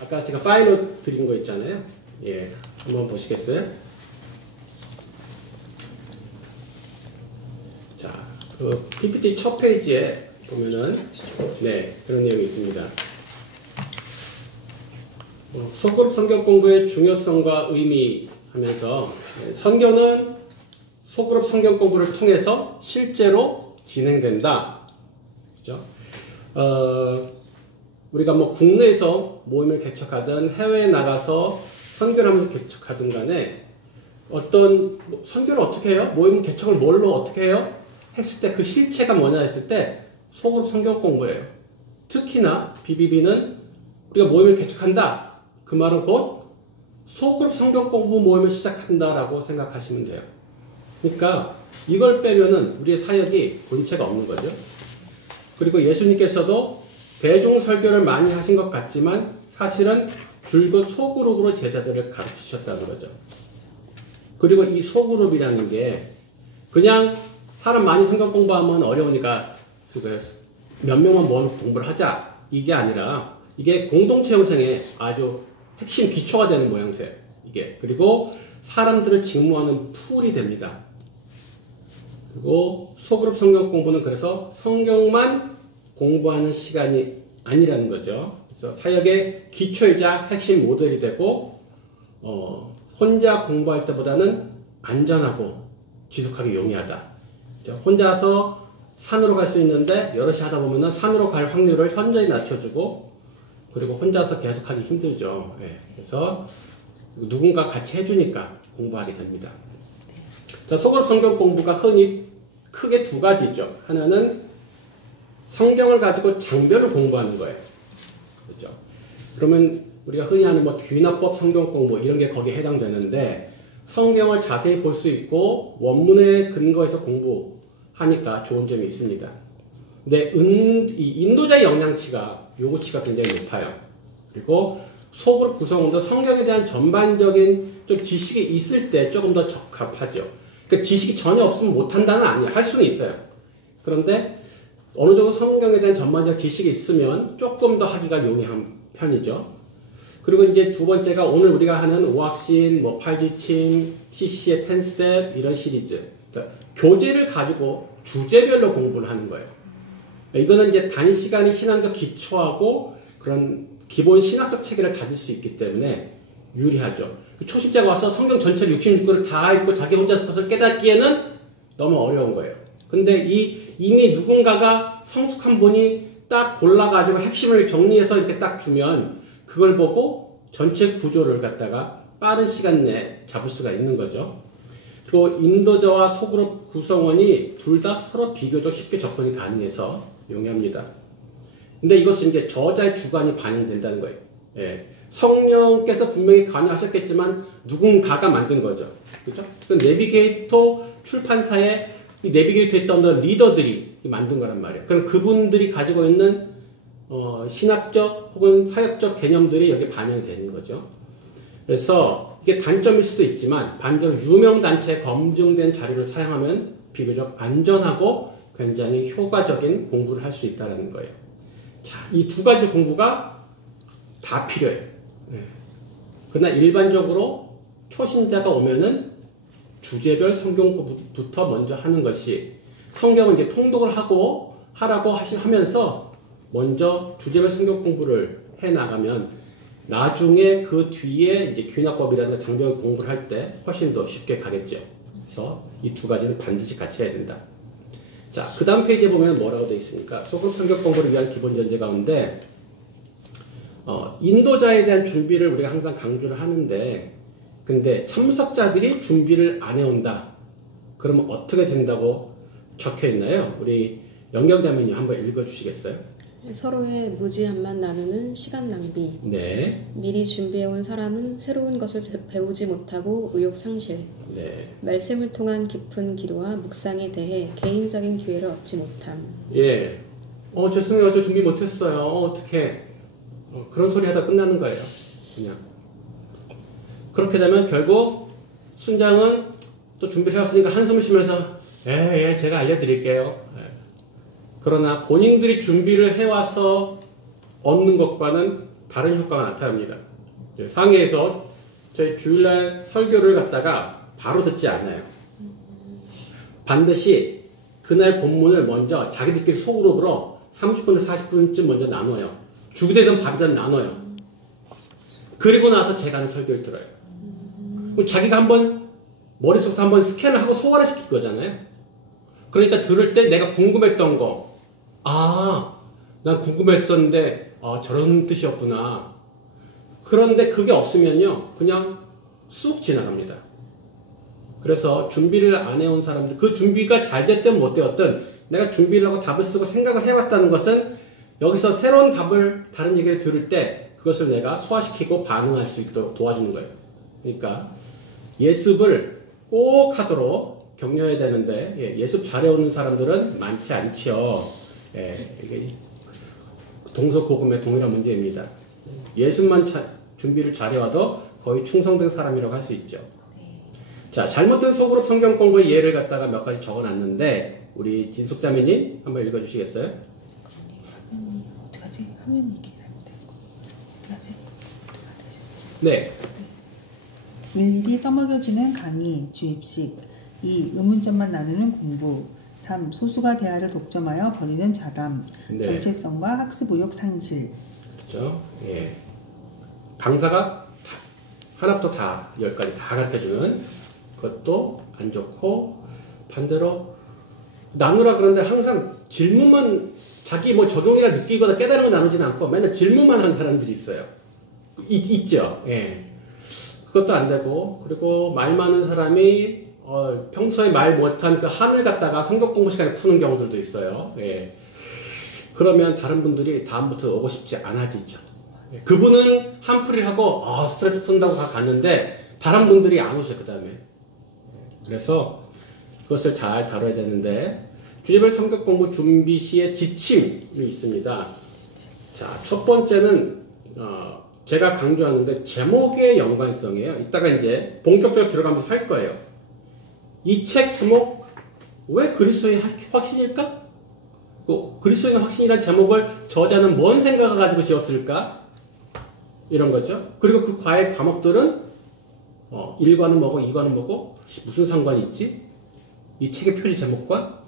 아까 제가 파일로 드린 거 있잖아요. 예, 한번 보시겠어요? 자, 그 PPT 첫 페이지에 보면은 네, 그런 내용이 있습니다. 소그룹 성경 공부의 중요성과 의미 하면서 선교는 소그룹 성경 공부를 통해서 실제로 진행된다. 그죠? 우리가 뭐 국내에서 모임을 개척하든 해외에 나가서 선교를 하면서 개척하든 간에 어떤 선교를 어떻게 해요? 모임 개척을 뭘로 어떻게 해요? 했을 때 그 실체가 뭐냐 했을 때 소그룹 성경 공부예요. 특히나 BBB는 우리가 모임을 개척한다. 그 말은 곧 소그룹 성경 공부 모임을 시작한다라고 생각하시면 돼요. 그러니까 이걸 빼면은 우리의 사역이 본체가 없는 거죠. 그리고 예수님께서도 대중 설교를 많이 하신 것 같지만 사실은 줄곧 소그룹으로 제자들을 가르치셨다는 거죠. 그리고 이 소그룹이라는 게 그냥 사람 많이 성경 공부하면 어려우니까 몇 명만 모아놓고 공부를 하자 이게 아니라 이게 공동체 형성의 아주 핵심 기초가 되는 모양새 이게 그리고 사람들을 직무하는 툴이 됩니다. 그리고 소그룹 성경 공부는 그래서 성경만 공부하는 시간이 아니라는 거죠. 그래서 사역의 기초이자 핵심 모델이 되고 혼자 공부할 때보다는 안전하고 지속하기 용이하다. 혼자서 산으로 갈 수 있는데 여럿이 하다 보면 산으로 갈 확률을 현저히 낮춰주고 그리고 혼자서 계속하기 힘들죠. 네. 그래서 누군가 같이 해주니까 공부하게 됩니다. 자, 소그룹 성경 공부가 흔히 크게 두 가지죠. 하나는 성경을 가지고 장별을 공부하는 거예요. 그렇죠? 그러면 우리가 흔히 하는 뭐 귀납법 성경 공부 이런 게 거기에 해당되는데 성경을 자세히 볼 수 있고 원문에 근거해서 공부하니까 좋은 점이 있습니다. 근데 이 인도자의 영향치가 요구치가 굉장히 높아요. 그리고 소그룹 구성원도 성경에 대한 전반적인 좀 지식이 있을 때 조금 더 적합하죠. 그러니까 지식이 전혀 없으면 못한다는 아니에요. 할 수는 있어요. 그런데 어느 정도 성경에 대한 전반적 지식이 있으면 조금 더 하기가 용이한 편이죠. 그리고 이제 두 번째가 오늘 우리가 하는 오학신, 뭐 팔기침, CC의 10스텝 이런 시리즈. 그러니까 교재를 가지고 주제별로 공부를 하는 거예요. 이거는 이제 단시간에 신앙적 기초하고 그런 기본 신학적 체계를 가질 수 있기 때문에 유리하죠. 초심자가 와서 성경 전체를 66권을 다 읽고 자기 혼자서 그것을 깨닫기에는 너무 어려운 거예요. 근데 이미 누군가가 성숙한 분이 딱 골라가지고 핵심을 정리해서 이렇게 딱 주면 그걸 보고 전체 구조를 갖다가 빠른 시간 내에 잡을 수가 있는 거죠. 그리고 인도자와 소그룹 구성원이 둘 다 서로 비교적 쉽게 접근이 가능해서 용이합니다. 근데 이것은 이제 저자의 주관이 반영된다는 거예요. 예. 성령께서 분명히 관여하셨겠지만 누군가가 만든 거죠. 그죠? 그 내비게이터 출판사에 이 내비게이터 했던 리더들이 만든 거란 말이에요. 그럼 그분들이 가지고 있는 신학적 혹은 사역적 개념들이 여기에 반영이 되는 거죠. 그래서 이게 단점일 수도 있지만 반대로 유명 단체 검증된 자료를 사용하면 비교적 안전하고 굉장히 효과적인 공부를 할 수 있다는 거예요. 자, 이 두 가지 공부가 다 필요해요. 그러나 일반적으로 초신자가 오면은 주제별 성경 공부부터 먼저 하는 것이 성경을 이제 통독을 하라고 하면서 먼저 주제별 성경 공부를 해 나가면 나중에 그 뒤에 이제 귀납법이라든가 장별 공부를 할 때 훨씬 더 쉽게 가겠죠. 그래서 이 두 가지는 반드시 같이 해야 된다. 자, 그 다음 페이지에 보면 뭐라고 되어 있습니까? 소그룹 성경 공부를 위한 기본 전제 가운데 인도자에 대한 준비를 우리가 항상 강조를 하는데 근데 참석자들이 준비를 안 해온다. 그러면 어떻게 된다고 적혀 있나요? 우리 영경자매님 한번 읽어주시겠어요? 서로의 무지함만 나누는 시간 낭비. 네. 미리 준비해온 사람은 새로운 것을 배우지 못하고 의욕 상실. 네. 말씀을 통한 깊은 기도와 묵상에 대해 개인적인 기회를 얻지 못함. 예. 죄송해요. 저 준비 못했어요. 어떡해. 그런 소리 하다 끝나는 거예요. 그냥. 그렇게 되면 결국 순장은 또 준비를 해왔으니까 한숨을 쉬면서 예, 제가 알려드릴게요. 그러나 본인들이 준비를 해와서 얻는 것과는 다른 효과가 나타납니다. 상해에서 저희 주일날 설교를 갖다가 바로 듣지 않아요. 반드시 그날 본문을 먼저 자기들끼리 소그룹으로 30분에서 40분쯤 먼저 나눠요. 주기되든 밤이든 나눠요. 그리고 나서 제가 하는 설교를 들어요. 그럼 자기가 한번 머릿속에서 한번 스캔을 하고 소화를 시킬 거잖아요. 그러니까 들을 때 내가 궁금했던 거, 난 궁금했었는데 저런 뜻이었구나. 그런데 그게 없으면요, 그냥 쑥 지나갑니다. 그래서 준비를 안 해온 사람들, 그 준비가 잘 됐든 못 되었든 내가 준비를 하고 답을 쓰고 생각을 해왔다는 것은 여기서 새로운 답을, 다른 얘기를 들을 때 그것을 내가 소화시키고 반응할 수 있도록 도와주는 거예요. 그러니까 예습을 꼭 하도록 격려해야 되는데, 예습 잘해오는 사람들은 많지 않죠. 이게 동서고금의 동일한 문제입니다. 예습만 준비를 잘해와도 거의 충성된 사람이라고 할 수 있죠. 자, 잘못된 소그룹 성경 공부의 예를 갖다가 몇 가지 적어놨는데 우리 진숙자매님 한번 읽어주시겠어요? 어떡하지? 화면이 이렇게 잘못된 거. 어떡하지? 네. 일일이 떠먹여주는 강의, 주입식. 2. 의문점만 나누는 공부. 3. 소수가 대화를 독점하여 벌이는 좌담. 네. 정체성과 학습 의욕 상실. 그렇죠. 예. 강사가 하나부터 다 10까지 다 가르쳐주는 그것도 안 좋고, 반대로 나누라 그러는데 항상 질문만, 자기 뭐 적용이나 느끼거나 깨달은 걸 나누진 않고 맨날 질문만 하는 사람들이 있어요. 있죠. 예. 그것도 안 되고, 그리고 말 많은 사람이 평소에 말 못한 그 한을 갖다가 성경 공부 시간에 푸는 경우들도 있어요. 예. 그러면 다른 분들이 다음부터 오고 싶지 않아지죠. 예. 그분은 한풀이 하고 스트레스 푼다고 다 갔는데 다른 분들이 안 오셔요. 그 다음에. 그래서 그것을 잘 다뤄야 되는데, 주제별 성경 공부 준비 시에 지침이 있습니다. 자, 첫 번째는 제가 강조하는데 제목의 연관성이에요. 이따가 이제 본격적으로 들어가면서 할 거예요. 이 책 제목 왜 그리스도의 확신일까? 그리스도의 확신이라는 제목을 저자는 뭔 생각을 가지고 지었을까? 이런 거죠. 그리고 그 과목들은 1과는 뭐고 2과는 뭐고 무슨 상관이 있지? 이 책의 표지 제목과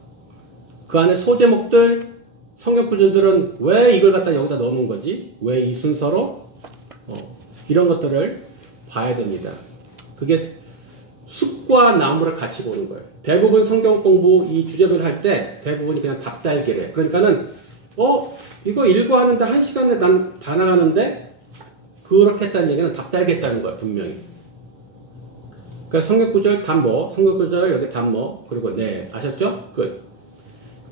그 안에 소제목들, 성경 구절들은 왜 이걸 갖다 여기다 넣어놓은 거지? 왜 이 순서로? 이런 것들을 봐야 됩니다. 그게 숲과 나무를 같이 보는 거예요. 대부분 성경 공부 이 주제를 할 때 대부분이 그냥 답달기를 해요. 그러니까는 이거 읽고 하는데 1시간에 난 다 나가는데 그렇게 했다는 얘기는 답달기 했다는 거예요. 분명히. 그러니까 성경 구절 단모, 성경 구절 여기 단모, 그리고 네, 아셨죠? 끝.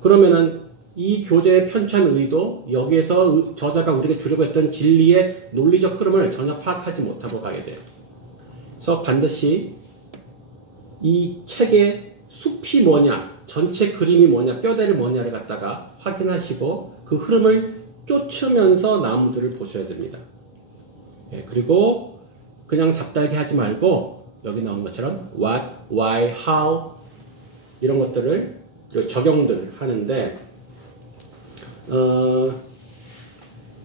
그러면은 이 교재의 편찬 의도, 여기에서 저자가 우리가 주려고 했던 진리의 논리적 흐름을 전혀 파악하지 못하고 가야 돼요. 그래서 반드시 이 책의 숲이 뭐냐, 전체 그림이 뭐냐, 뼈대를 뭐냐를 갖다가 확인하시고 그 흐름을 쫓으면서 나무들을 보셔야 됩니다. 그리고 그냥 답달게 하지 말고 여기 나온 것처럼 what, why, how 이런 것들을 적용들 하는데,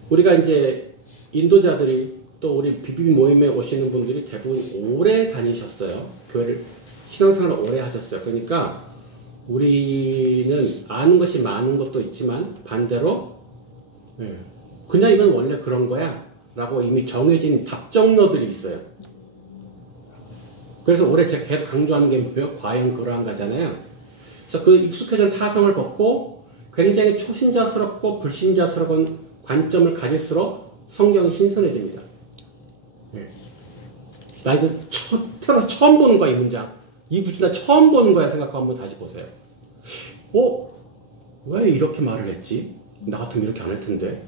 우리가 이제 인도자들이 또 우리 BBB 모임에 오시는 분들이 대부분 오래 다니셨어요. 교회를 신앙생활을 오래 하셨어요. 그러니까 우리는 아는 것이 많은 것도 있지만 반대로 그냥 이건 원래 그런 거야 라고 이미 정해진 답정너들이 있어요. 그래서 올해 제가 계속 강조하는 게 뭐예요? 과연 그러한가잖아요. 그래서 그 익숙해진 타성을 벗고 굉장히 초신자스럽고 불신자스러운 관점을 가질수록 성경이 신선해집니다. 나 이거 태어나서 처음 보는 거야, 이 문장. 이 구절 나 처음 보는 거야 생각하고 한번 다시 보세요. 왜 이렇게 말을 했지? 나 같으면 이렇게 안 할 텐데.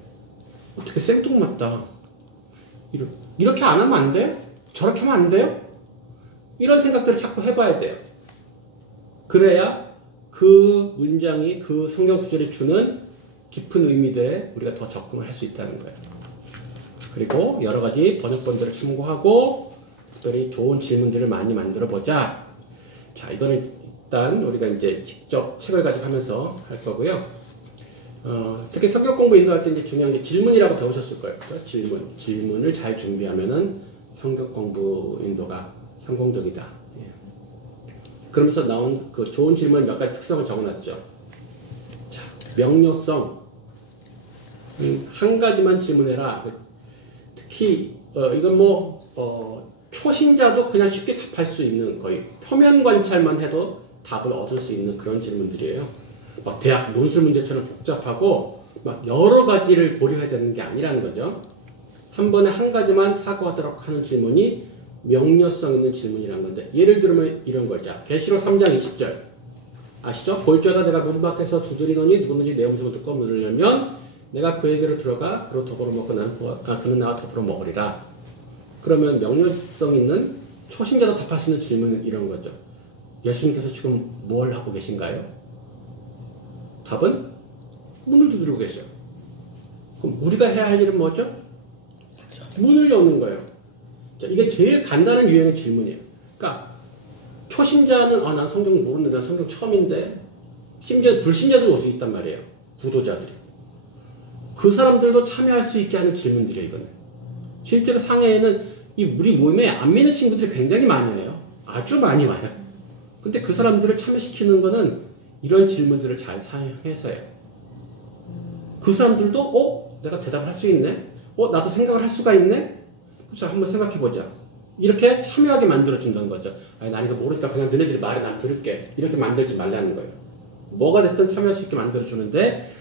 어떻게 생뚱맞다. 이렇게 안 하면 안 돼요? 저렇게 하면 안 돼요? 이런 생각들을 자꾸 해봐야 돼요. 그래야 그 문장이 그 성경 구절이 주는 깊은 의미들에 우리가 더 접근을 할 수 있다는 거예요. 그리고 여러 가지 번역본들을 참고하고 특별히 좋은 질문들을 많이 만들어 보자. 자, 이거는 일단 우리가 이제 직접 책을 가지고 하면서 할 거고요. 특히 성경 공부 인도할 때 이제 중요한 게 질문이라고 배우셨을 거예요. 그렇죠? 질문을 잘 준비하면은 성경 공부 인도가 성공적이다. 예. 그러면서 나온 그 좋은 질문 몇 가지 특성을 적어놨죠. 자, 명료성. 한 가지만 질문해라. 특히 이건 초신자도 그냥 쉽게 답할 수 있는 거의 표면 관찰만 해도 답을 얻을 수 있는 그런 질문들이에요. 막 대학 논술 문제처럼 복잡하고 막 여러 가지를 고려해야 되는 게 아니라는 거죠. 한 번에 한 가지만 사고하도록 하는 질문이 명료성 있는 질문이라는 건데, 예를 들면 이런 거죠. 계시록 3장 20절 아시죠? 볼지어다 내가 문 밖에서 두드리노니 누구든지 내 음성을 듣고 문을 열면 내가 그에게로 들어가 그로 더불어 먹고 그는 나와 더불어 먹으리라. 그러면 명료성 있는 초신자도 답할 수 있는 질문은 이런 거죠. 예수님께서 지금 뭘 하고 계신가요? 답은 문을 두드리고 계셔요. 그럼 우리가 해야 할 일은 뭐죠? 문을 여는 거예요. 자, 이게 제일 간단한 유형의 질문이에요. 그러니까 초신자는 난 성경 모르는데 난 성경 처음인데, 심지어 불신자도 올 수 있단 말이에요. 구도자들이. 그 사람들도 참여할 수 있게 하는 질문들이에요. 이거는. 실제로 상해에는 우리 모임에 안 믿는 친구들이 굉장히 많이 와요. 아주 많이 와요. 근데 그 사람들을 참여시키는 거는 이런 질문들을 잘 사용해서요. 그 사람들도 내가 대답을 할 수 있네? 나도 생각을 할 수가 있네? 그래서 한번 생각해보자. 이렇게 참여하게 만들어준다는 거죠. 난 이거 모르니까 그냥 너네들이 말해 난 들을게. 이렇게 만들지 말라는 거예요. 뭐가 됐든 참여할 수 있게 만들어주는데,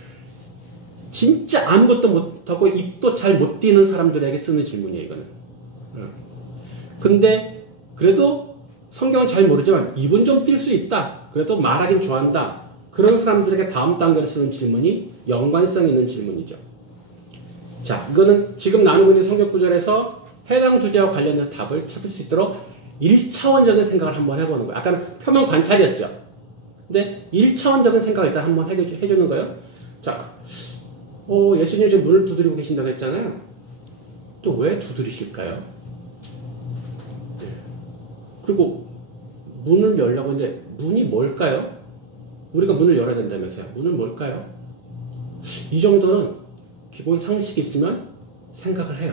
진짜 아무것도 못하고 입도 잘 못 띄는 사람들에게 쓰는 질문이에요, 이거는. 근데 그래도 성경은 잘 모르지만 입은 좀 뛸 수 있다. 그래도 말하긴 좋아한다. 그런 사람들에게 다음 단계로 쓰는 질문이 연관성 있는 질문이죠. 자, 이거는 지금 나누고 있는 성경 구절에서 해당 주제와 관련해서 답을 찾을 수 있도록 1차원적인 생각을 한번 해보는 거예요. 아까는 표면 관찰이었죠. 근데 1차원적인 생각을 일단 한번 해주는 거예요. 자, 예수님 지금 문을 두드리고 계신다고 했잖아요. 또 왜 두드리실까요? 네. 그리고 문을 열려고 했는데 문이 뭘까요? 우리가 문을 열어야 된다면서요. 문은 뭘까요? 이 정도는 기본 상식이 있으면 생각을 해요.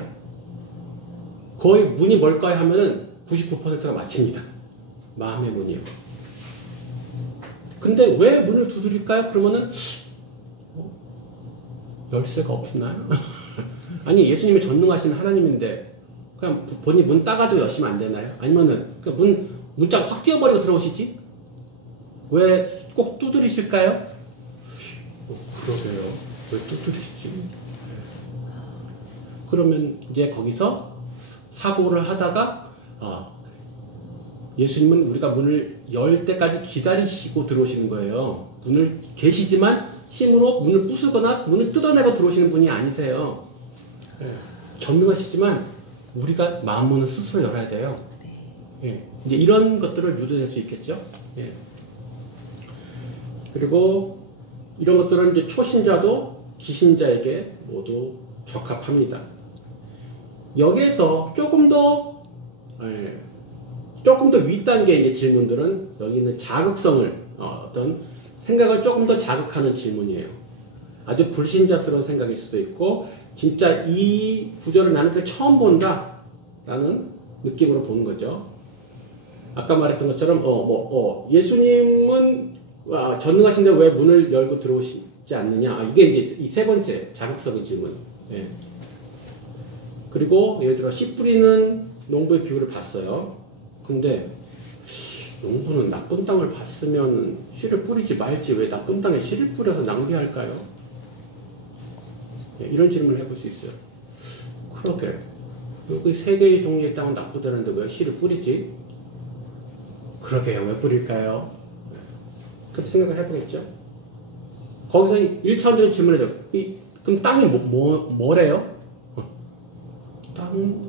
거의 문이 뭘까요 하면은 99%가 맞춥니다. 마음의 문이요. 근데 왜 문을 두드릴까요? 그러면은 열쇠가 없나요? 아니, 예수님이 전능하신 하나님인데 그냥 본인이 문 따가지고 여시면 안 되나요? 아니면은 문짝 확 띄워버리고 들어오시지? 왜 꼭 두드리실까요? 그러게요. 왜 두드리시지? 그러면 이제 거기서 사고를 하다가 예수님은 우리가 문을 열 때까지 기다리시고 들어오시는 거예요. 문을 계시지만 힘으로 문을 부수거나 문을 뜯어내고 들어오시는 분이 아니세요. 전능하시지만 우리가 마음문을 스스로 열어야 돼요. 이제 이런 것들을 유도할 수 있겠죠. 그리고 이런 것들은 이제 초신자도 기신자에게 모두 적합합니다. 여기에서 조금 더 윗단계 이제 질문들은 여기 있는 자극성을 어떤 생각을 조금 더 자극하는 질문이에요. 아주 불신자스러운 생각일 수도 있고, 진짜 이 구절을 나는 그 처음 본다라는 느낌으로 보는 거죠. 아까 말했던 것처럼 예수님은 전능하신데 왜 문을 열고 들어오시지 않느냐. 이게 이제 이 세 번째 자극적인 질문. 그리고 예를 들어 씨 뿌리는 농부의 비유를 봤어요. 근데 농부는 나쁜 땅을 봤으면 씨를 뿌리지 말지 왜 나쁜 땅에 씨를 뿌려서 낭비할까요? 이런 질문을 해볼 수 있어요. 그러게 여기 세 개의 종류의 땅은 나쁘다는데 왜 씨를 뿌리지? 그러게요. 왜 뿌릴까요? 그렇게 생각을 해보겠죠. 거기서 1차원적인 질문을 해줘. 그럼 땅이 뭐래요? 땅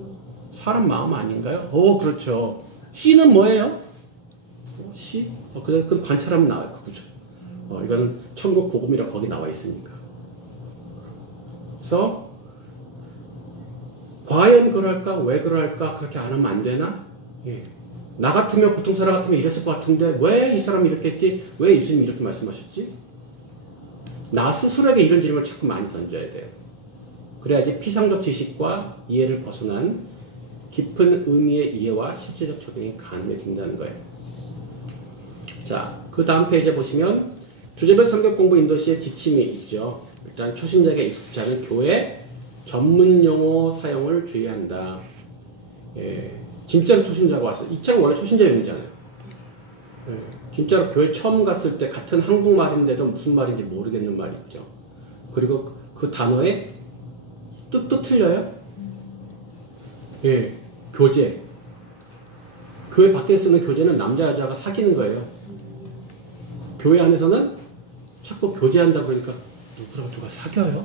사람 마음 아닌가요? 그렇죠. 씨는 뭐예요? 씨? 그 관찰하면 나와요. 그죠? 이거는 천국 복음이라 거기 나와 있으니까. 그래서 과연 그럴까? 왜 그럴까? 그렇게 안 하면 안 되나? 나 같으면 보통 사람 같으면 이랬을 것 같은데 왜 이 사람이 이렇게 했지? 왜 예수님이 이렇게 말씀하셨지? 나 스스로에게 이런 질문을 자꾸 많이 던져야 돼요. 그래야지 피상적 지식과 이해를 벗어난 깊은 의미의 이해와 실제적 적용이 가능해진다는 거예요. 자, 그 다음 페이지에 보시면 주제별 성경 공부 인도 시의 지침이 있죠. 일단 초신자에게 익숙지 않은 교회 전문 용어 사용을 주의한다. 예, 진짜로 초신자가 왔어요. 이 책은 원래 초신자 용이잖아요. 예, 진짜로 교회 처음 갔을 때 같은 한국말인데도 무슨 말인지 모르겠는 말이 있죠. 그리고 그 단어의 뜻도 틀려요. 예, 교제. 교회 밖에 쓰는 교제는 남자 여자가 사귀는 거예요. 교회 안에서는 자꾸 교제한다고 그러니까 누구랑 누가 사귀어요?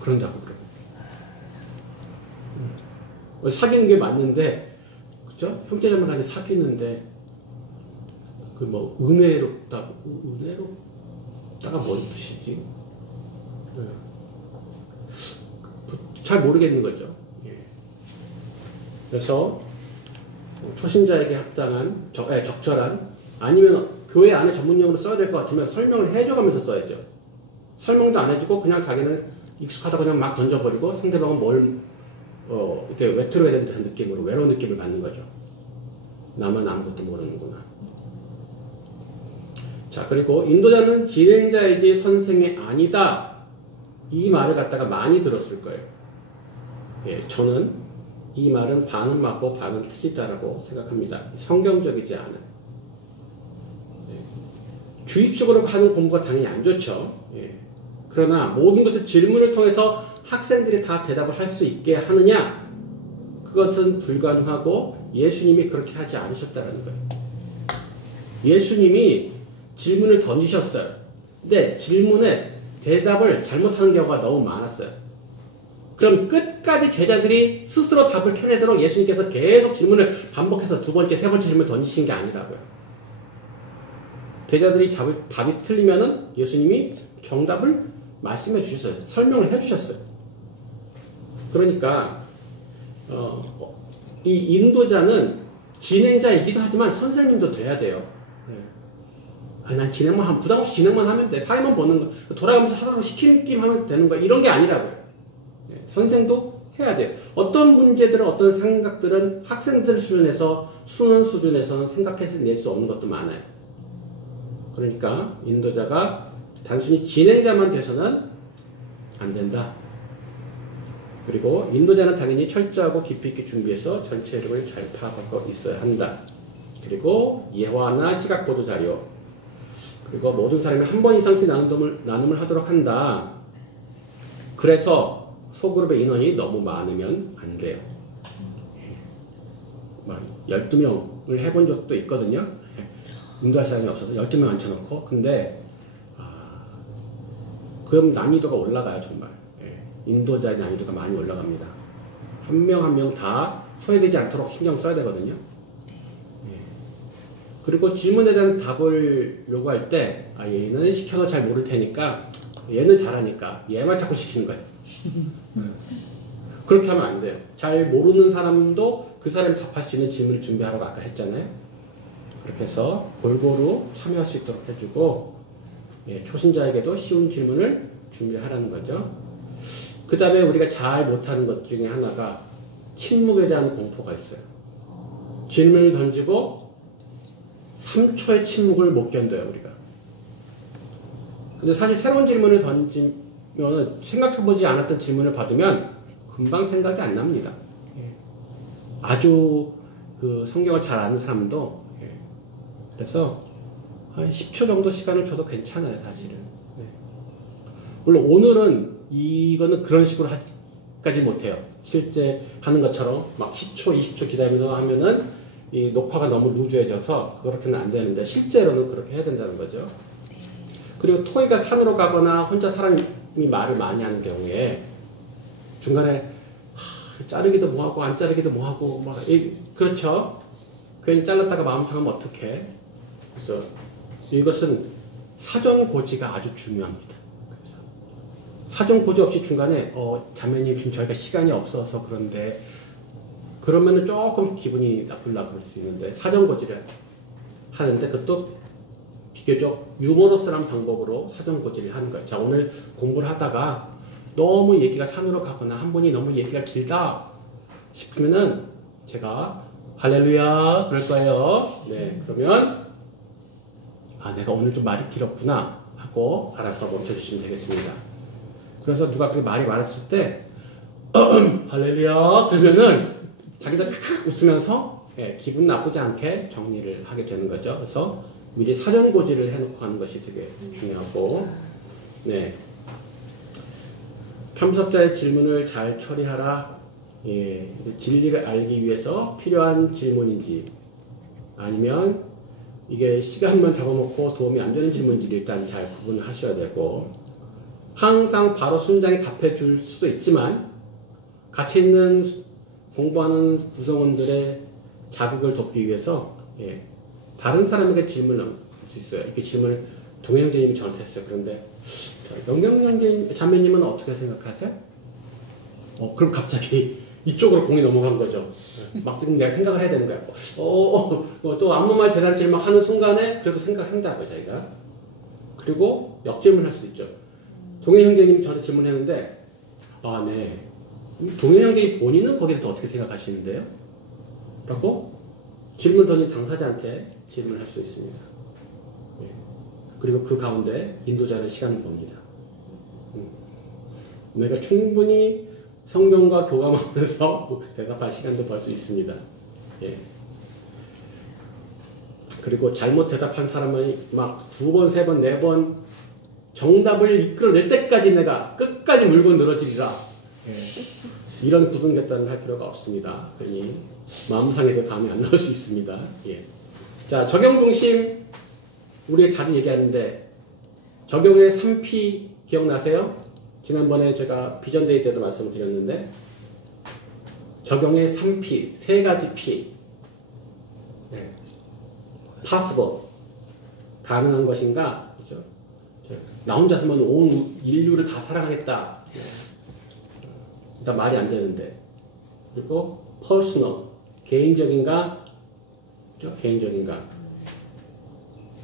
그런다고 그래요. 사귀는 게 맞는데, 그죠? 형제자매 간에 사귀는데, 그 뭐, 은혜롭다가 뭔 뜻이지? 네. 잘 모르겠는 거죠. 예. 그래서, 초신자에게 합당한, 적절한, 아니면 교회 안에 전문용어로 써야 될 것 같으면 설명을 해줘가면서 써야죠. 설명도 안 해주고 그냥 자기는 익숙하다고 그냥 막 던져버리고 상대방은 뭘 이렇게 외톨이가 된 듯한 느낌으로 외로운 느낌을 받는 거죠. 나만 아무것도 모르는구나. 자, 그리고 인도자는 진행자이지 선생이 아니다. 이 말을 갖다가 많이 들었을 거예요. 예, 저는 이 말은 반은 맞고 반은 틀리다라고 생각합니다. 성경적이지 않은. 예. 주입식으로 하는 공부가 당연히 안 좋죠. 예. 그러나 모든 것을 질문을 통해서 학생들이 다 대답을 할 수 있게 하느냐? 그것은 불가능하고 예수님이 그렇게 하지 않으셨다는 거예요. 예수님이 질문을 던지셨어요. 근데 질문에 대답을 잘못하는 경우가 너무 많았어요. 그럼 끝까지 제자들이 스스로 답을 캐내도록 예수님께서 계속 질문을 반복해서 두 번째, 세 번째 질문을 던지신 게 아니라고요. 제자들이 답이 틀리면은 예수님이 정답을 말씀해 주셨어요. 설명을 해 주셨어요. 그러니까 이 인도자는 진행자이기도 하지만 선생님도 돼야 돼요. 난 진행만 하면 부담 없이 진행만 하면 돼. 사회만 보는 거 돌아가면서 하다가 시키는 하면 되는 거야. 이런 게 아니라고요. 선생도 해야 돼요. 어떤 문제들은 어떤 생각들은 학생들 수준에서 수능 수준에서는 생각해서 낼 수 없는 것도 많아요. 그러니까 인도자가 단순히 진행자만 돼서는 안 된다. 그리고 인도자는 당연히 철저하고 깊이 있게 준비해서 전체 흐름을 잘 파악하고 있어야 한다. 그리고 예화나 시각 보도 자료, 그리고 모든 사람이 한 번 이상씩 나눔을 하도록 한다. 그래서 소그룹의 인원이 너무 많으면 안 돼요. 12명을 해본 적도 있거든요. 인도할 사람이 없어서 12명 앉혀놓고. 근데 그럼 난이도가 올라가요. 정말. 인도자의 난이도가 많이 올라갑니다. 한 명 한 명 다 소외되지 않도록 신경 써야 되거든요. 그리고 질문에 대한 답을 요구할 때 얘는 시켜도 잘 모를 테니까 얘는 잘하니까 얘만 자꾸 시키는 거예요. 그렇게 하면 안 돼요. 잘 모르는 사람도 그 사람이 답할 수 있는 질문을 준비하라고 아까 했잖아요. 그렇게 해서 골고루 참여할 수 있도록 해주고 초신자에게도 쉬운 질문을 준비하라는 거죠. 그 다음에 우리가 잘 못하는 것 중에 하나가 침묵에 대한 공포가 있어요. 질문을 던지고 3초의 침묵을 못 견뎌요, 우리가. 근데 사실 새로운 질문을 던지면 생각해보지 않았던 질문을 받으면 금방 생각이 안 납니다. 아주 그 성경을 잘 아는 사람도 그래서 한 10초 정도 시간을 줘도 괜찮아요, 사실은. 물론 오늘은 이거는 그런 식으로 하지 못해요. 실제 하는 것처럼 막 10초, 20초 기다리면서 하면은 이 녹화가 너무 루즈해져서 그렇게는 안 되는데 실제로는 그렇게 해야 된다는 거죠. 그리고 토이가 산으로 가거나 혼자 사람이 말을 많이 하는 경우에 중간에 자르기도 뭐하고 안 자르기도 뭐하고 막 그렇죠. 괜히 잘랐다가 마음 상하면 어떡해. 그래서 이것은 사전 고지가 아주 중요합니다. 그래서 사전 고지 없이 중간에 자매님 지금 저희가 시간이 없어서 그런데 그러면은 조금 기분이 나쁠라 그럴 수 있는데 사전 고지를 하는데 그것도 비교적 유머러스한 방법으로 사전 고지를 하는 거예요. 자, 오늘 공부를 하다가 너무 얘기가 산으로 가거나 한 분이 너무 얘기가 길다 싶으면은 제가 할렐루야 그럴 거예요. 네, 그러면 아, 내가 오늘 좀 말이 길었구나 하고 알아서 멈춰주시면 되겠습니다. 그래서 누가 그렇게 말이 많았을 때 할렐루야 그러면은 자기도 크크 웃으면서 예, 기분 나쁘지 않게 정리를 하게 되는 거죠. 그래서 미리 사전 고지를 해놓고 가는 것이 되게 중요하고, 네. 참석자의 질문을 잘 처리하라. 예, 진리를 알기 위해서 필요한 질문인지 아니면 이게 시간만 잡아먹고 도움이 안 되는 질문인지 일단 잘 구분을 하셔야 되고, 항상 바로 순장에 답해 줄 수도 있지만 같이 있는 공부하는 구성원들의 자극을 돕기 위해서 예, 다른 사람에게 질문을 할 수 있어요. 이렇게 질문을 동행자님이 저한테 했어요. 그런데 영경영경 자매님은 어떻게 생각하세요? 그럼 갑자기 이쪽으로 공이 넘어간 거죠. 막 지금 내가 생각을 해야 되는 거야. 또 아무 말 대단지 막 하는 순간에 그래도 생각한다고요, 자기가. 그리고 역질문을 할 수도 있죠. 동현 형제님 저한테 질문했는데, 아, 네. 동현 형제님 본인은 거기에 대해서 어떻게 생각하시는데요? 라고 질문 던진 당사자한테 질문할 수 있습니다. 네. 그리고 그 가운데 인도자는 시간을 봅니다. 내가 충분히 성경과 교감하면서 대답할 시간도 벌 수 있습니다. 예. 그리고 잘못 대답한 사람은 막 2번, 3번, 4번 정답을 이끌어낼 때까지 내가 끝까지 물고 늘어지리라. 예. 이런 굳은 결단을 할 필요가 없습니다. 그러니 마음상에서 감이 안 나올 수 있습니다. 예. 자, 적용 중심 우리가 자주 얘기하는데 적용의 3P 기억나세요? 지난번에 제가 비전데이 때도 말씀을 드렸는데 적용의 3P, 3가지 P. 네. possible, 가능한 것인가? 그죠? 나 혼자서만 온 인류를 다 사랑하겠다. 네. 일단 말이 안 되는데. 그리고 personal, 개인적인가? 그죠? 개인적인가?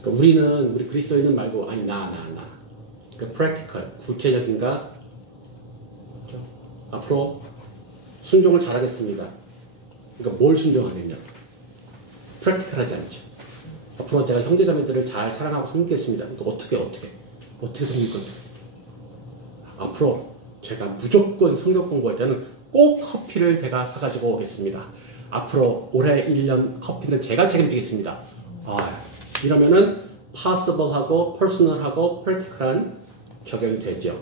그러니까 우리 그리스도인은 말고 아니 나. 그러니까 practical, 구체적인가? 그렇죠? 앞으로 순종을 잘하겠습니다. 그러니까 뭘 순종하겠냐? practical하지 않죠. 앞으로 제가 형제자매들을 잘 사랑하고 섬기겠습니다. 그러니까 어떻게 섬깁니까? 앞으로 제가 무조건 성경 공부할 때는 꼭 커피를 제가 사가지고 오겠습니다. 앞으로 올해 1년 커피는 제가 책임지겠습니다. 이러면은 possible하고 personal하고 practical한 적용이 되죠.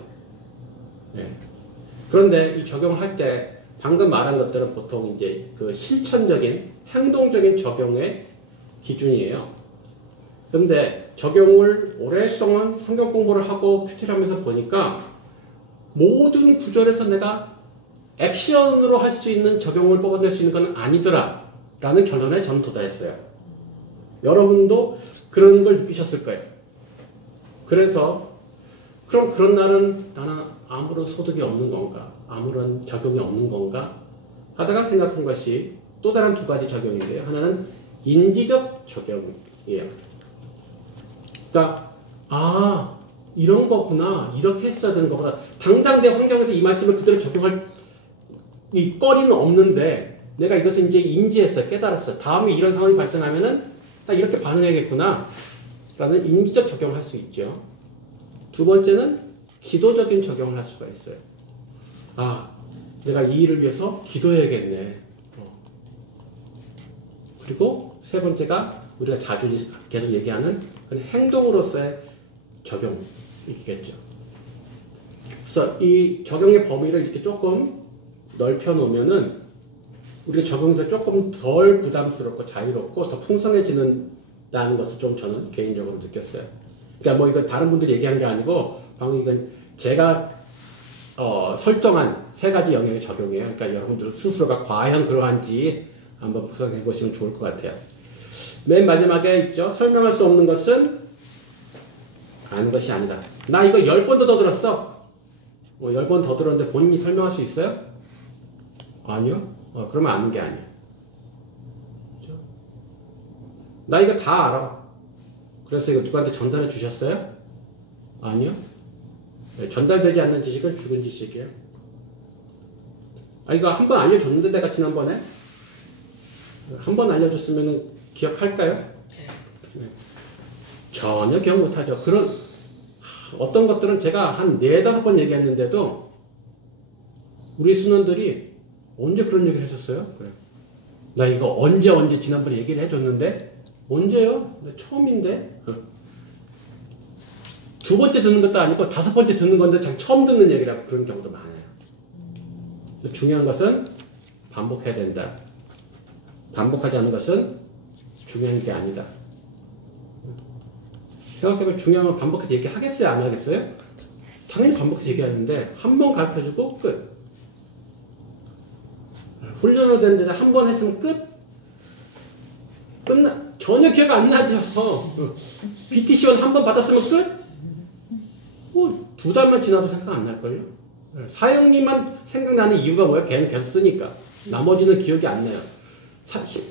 네. 그런데 이 적용을 할 때 방금 말한 것들은 보통 이제 그 실천적인 행동적인 적용의 기준이에요. 그런데 적용을 오랫동안 성경 공부를 하고 큐티하면서 보니까 모든 구절에서 내가 액션으로 할 수 있는 적용을 뽑아낼 수 있는 건 아니더라 라는 결론에 저는 도달했어요. 여러분도 그런 걸 느끼셨을 거예요. 그래서 그럼 그런 날은 나는 아무런 소득이 없는 건가? 아무런 적용이 없는 건가? 하다가 생각한 것이 또 다른 2가지 적용인데요. 하나는 인지적 적용이에요. 그러니까 이런 거구나. 이렇게 했어야 되는 거구나. 당장 내 환경에서 이 말씀을 그대로 적용할 이 거리는 없는데 내가 이것을 이제 인지했어요. 깨달았어요. 다음에 이런 상황이 발생하면은 나 이렇게 반응해야겠구나. 라는 인지적 적용을 할 수 있죠. 2번째는 기도적인 적용을 할 수가 있어요. 내가 이 일을 위해서 기도해야겠네. 그리고 3번째가 우리가 자주 계속 얘기하는 그런 행동으로서의 적용이겠죠. 그래서 이 적용의 범위를 이렇게 조금 넓혀 놓으면은 우리가 적용해서 조금 덜 부담스럽고 자유롭고 더 풍성해지는다는 것을 좀 저는 개인적으로 느꼈어요. 그러니까 뭐 이건 다른 분들이 얘기한 게 아니고 방금 이건 제가 설정한 3가지 영역의 적용이에요. 그러니까 여러분들 스스로가 과연 그러한지 한번 분석해 보시면 좋을 것 같아요. 맨 마지막에 있죠. 설명할 수 없는 것은 아는 것이 아니다. 나 이거 10번도 더 들었어. 10번 더 들었는데 본인이 설명할 수 있어요? 아니요. 그러면 아는 게 아니에요. 그렇죠? 나 이거 다 알아. 그래서 이거 누구한테 전달해 주셨어요? 아니요. 네, 전달되지 않는 지식은 죽은 지식이에요. 아, 이거 한 번 알려줬는데 내가 지난번에 한 번 알려줬으면 기억할까요? 네. 전혀 기억 못하죠. 그런 어떤 것들은 제가 한 4-5번 얘기했는데도 우리 순원들이 언제 그런 얘기를 했었어요? 그래. 나 이거 언제 지난번에 얘기를 해줬는데 언제요? 처음인데? 2번째 듣는 것도 아니고 5번째 듣는 건데 참 처음 듣는 얘기라고 그런 경우도 많아요. 중요한 것은 반복해야 된다. 반복하지 않는 것은 중요한 게 아니다. 생각해보면 중요한 건 반복해서 얘기하겠어요? 안 하겠어요? 당연히 반복해서 얘기하는데 한 번 가르쳐주고 끝. 훈련을 되는 데서 한 번 했으면 끝. 전혀 기억 안 나죠. BTC1 한 번 받았으면 끝. 2달만 지나도 생각 안 날걸요? 사형리만 생각나는 이유가 뭐예요? 걔는 계속 쓰니까. 나머지는 기억이 안 나요.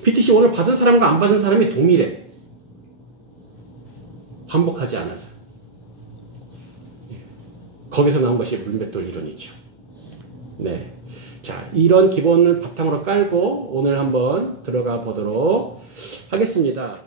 BTC1을 받은 사람과 안 받은 사람이 동일해. 반복하지 않아서. 거기서 나온 것이 물맷돌 이론이죠. 네. 자, 이런 기본을 바탕으로 깔고 오늘 한번 들어가 보도록 하겠습니다.